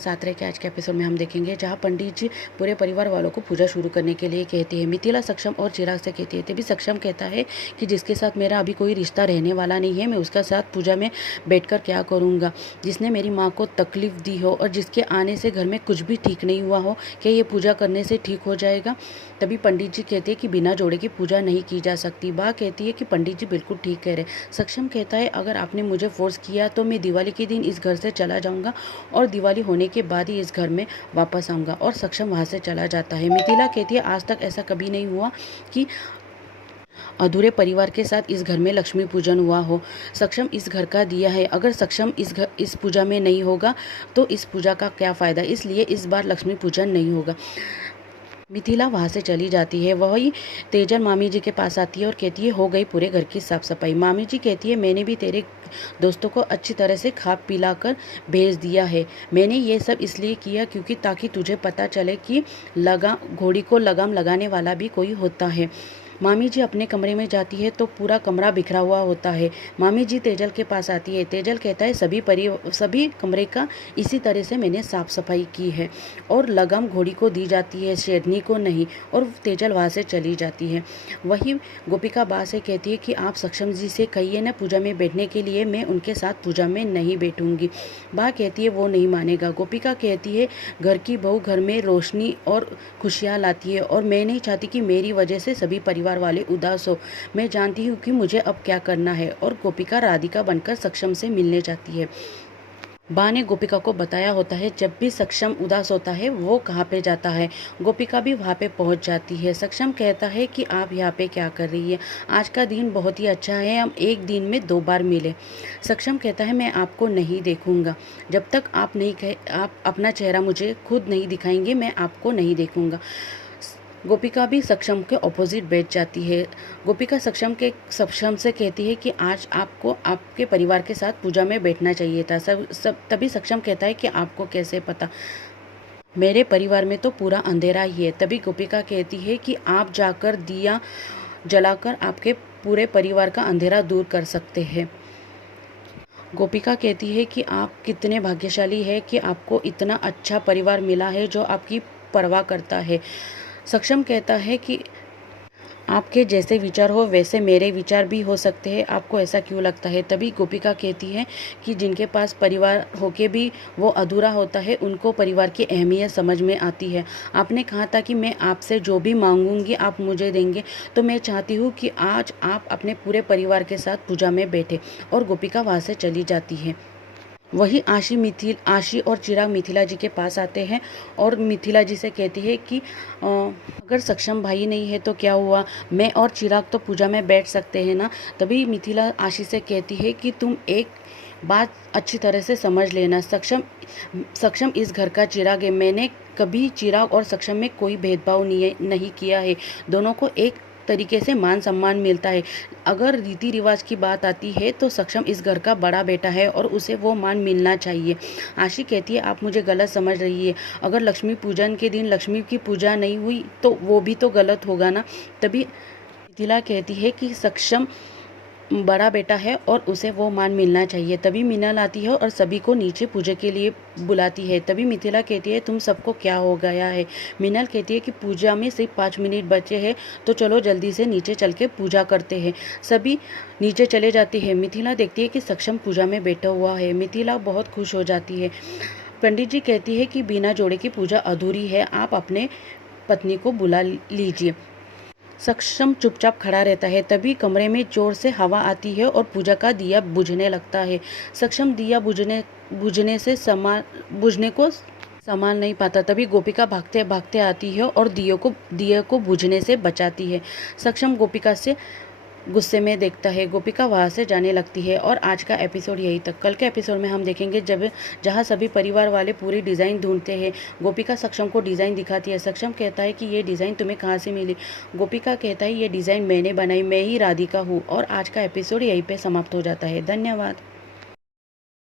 साथ रह के आज के एपिसोड में हम देखेंगे जहां पंडित जी पूरे परिवार वालों को पूजा शुरू करने के लिए कहते हैं। मिथिला सक्षम और चिराग से कहती है। तभी सक्षम कहता है कि जिसके साथ मेरा अभी कोई रिश्ता रहने वाला नहीं है, मैं उसका साथ पूजा में बैठकर क्या करूँगा। जिसने मेरी माँ को तकलीफ दी हो और जिसके आने से घर में कुछ भी ठीक नहीं हुआ हो, क्या ये पूजा करने से ठीक हो जाएगा। तभी पंडित जी कहते हैं कि बिना जोड़े की पूजा नहीं की जा सकती। बा कहती है कि पंडित जी बिल्कुल ठीक कह रहे। सक्षम कहता है अगर आपने मुझे फोर्स किया तो मैं दिवाली के दिन इस घर से चला जाऊंगा और दिवाली होने के बाद ही इस घर में वापस आऊंगा। और सक्षम वहां से चला जाता है। मिथिला कहती है आज तक ऐसा कभी नहीं हुआ कि अधूरे परिवार के साथ इस घर में लक्ष्मी पूजन हुआ हो। सक्षम इस घर का दिया है, अगर सक्षम इस पूजा में नहीं होगा तो इस पूजा का क्या फ़ायदा। इसलिए इस बार लक्ष्मी पूजन नहीं होगा। मिथिला वहाँ से चली जाती है। वही तेजल मामी जी के पास आती है और कहती है हो गई पूरे घर की साफ सफाई। मामी जी कहती है मैंने भी तेरे दोस्तों को अच्छी तरह से खा पिला कर भेज दिया है। मैंने ये सब इसलिए किया क्योंकि ताकि तुझे पता चले कि घोड़ी को लगाम लगाने वाला भी कोई होता है। मामी जी अपने कमरे में जाती है तो पूरा कमरा बिखरा हुआ होता है। मामी जी तेजल के पास आती है। तेजल कहता है सभी कमरे का इसी तरह से मैंने साफ सफाई की है और लगाम घोड़ी को दी जाती है, शेरनी को नहीं। और तेजल वहाँ से चली जाती है। वही गोपिका बा से कहती है कि आप सक्षम जी से कहिए ना पूजा में बैठने के लिए, मैं उनके साथ पूजा में नहीं बैठूंगी। बा कहती है वो नहीं मानेगा। गोपिका कहती है घर की बहू घर में रोशनी और खुशियाँ लाती है और मैं नहीं चाहती कि मेरी वजह से सभी परिवार वाले उदास हो। मैं जानती हूँ कि मुझे अब क्या करना है। और गोपिका राधिका बनकर सक्षम से मिलने जाती है। बा ने गोपिका को बताया होता है जब भी सक्षम उदास होता है वो कहाँ पे जाता है। गोपिका भी वहाँ पे पहुँच जाती है। सक्षम कहता है कि आप यहाँ पे क्या कर रही है, आज का दिन बहुत ही अच्छा है, हम एक दिन में 2 बार मिले। सक्षम कहता है मैं आपको नहीं देखूंगा जब तक आप अपना चेहरा मुझे खुद नहीं दिखाएंगे, मैं आपको नहीं देखूंगा। गोपिका भी सक्षम के ऑपोजिट बैठ जाती है। गोपिका सक्षम से कहती है कि आज आपको आपके परिवार के साथ पूजा में बैठना चाहिए था। तभी सक्षम कहता है कि आपको कैसे पता, मेरे परिवार में तो पूरा अंधेरा ही है। तभी गोपिका कहती है कि आप जाकर दिया जलाकर आपके पूरे परिवार का अंधेरा दूर कर सकते हैं। गोपिका कहती है कि आप कितने भाग्यशाली है कि आपको इतना अच्छा परिवार मिला है जो आपकी परवाह करता है। सक्षम कहता है कि आपके जैसे विचार हो वैसे मेरे विचार भी हो सकते हैं, आपको ऐसा क्यों लगता है। तभी गोपिका कहती है कि जिनके पास परिवार होके भी वो अधूरा होता है उनको परिवार की अहमियत समझ में आती है। आपने कहा था कि मैं आपसे जो भी मांगूंगी आप मुझे देंगे, तो मैं चाहती हूँ कि आज आप अपने पूरे परिवार के साथ पूजा में बैठे। और गोपिका वहाँ से चली जाती है। वही आशी और चिराग मिथिला जी के पास आते हैं और मिथिला जी से कहती है कि अगर सक्षम भाई नहीं है तो क्या हुआ, मैं और चिराग तो पूजा में बैठ सकते हैं ना। तभी मिथिला आशी से कहती है कि तुम एक बात अच्छी तरह से समझ लेना, सक्षम इस घर का चिराग है। मैंने कभी चिराग और सक्षम में कोई भेदभाव नहीं किया है। दोनों को एक तरीके से मान सम्मान मिलता है। अगर रीति रिवाज की बात आती है तो सक्षम इस घर का बड़ा बेटा है और उसे वो मान मिलना चाहिए। आशी कहती है आप मुझे गलत समझ रही है, अगर लक्ष्मी पूजन के दिन लक्ष्मी की पूजा नहीं हुई तो वो भी तो गलत होगा ना। तभी मिथिला कहती है कि सक्षम बड़ा बेटा है और उसे वो मान मिलना चाहिए। तभी मीनल आती है और सभी को नीचे पूजा के लिए बुलाती है। तभी मिथिला कहती है तुम सबको क्या हो गया है। मीनल कहती है कि पूजा में सिर्फ 5 मिनट बचे हैं तो चलो जल्दी से नीचे चल के पूजा करते हैं। सभी नीचे चले जाते हैं। मिथिला देखती है कि सक्षम पूजा में बैठा हुआ है। मिथिला बहुत खुश हो जाती है। पंडित जी कहती है कि बिना जोड़े की पूजा अधूरी है, आप अपने पत्नी को बुला लीजिए। सक्षम चुपचाप खड़ा रहता है। तभी कमरे में जोर से हवा आती है और पूजा का दिया बुझने लगता है। सक्षम दिया बुझने को संभाल नहीं पाता। तभी गोपिका भागते भागते आती है और दिए को बुझने से बचाती है। सक्षम गोपिका से गुस्से में देखता है। गोपिका वहाँ से जाने लगती है। और आज का एपिसोड यही तक। कल के एपिसोड में हम देखेंगे जहाँ सभी परिवार वाले पूरी डिज़ाइन ढूंढते हैं। गोपिका सक्षम को डिज़ाइन दिखाती है। सक्षम कहता है कि ये डिज़ाइन तुम्हें कहाँ से मिली। गोपिका कहता है ये डिज़ाइन मैंने बनाई, मैं ही राधिका हूँ। और आज का एपिसोड यहीं पे समाप्त हो जाता है। धन्यवाद।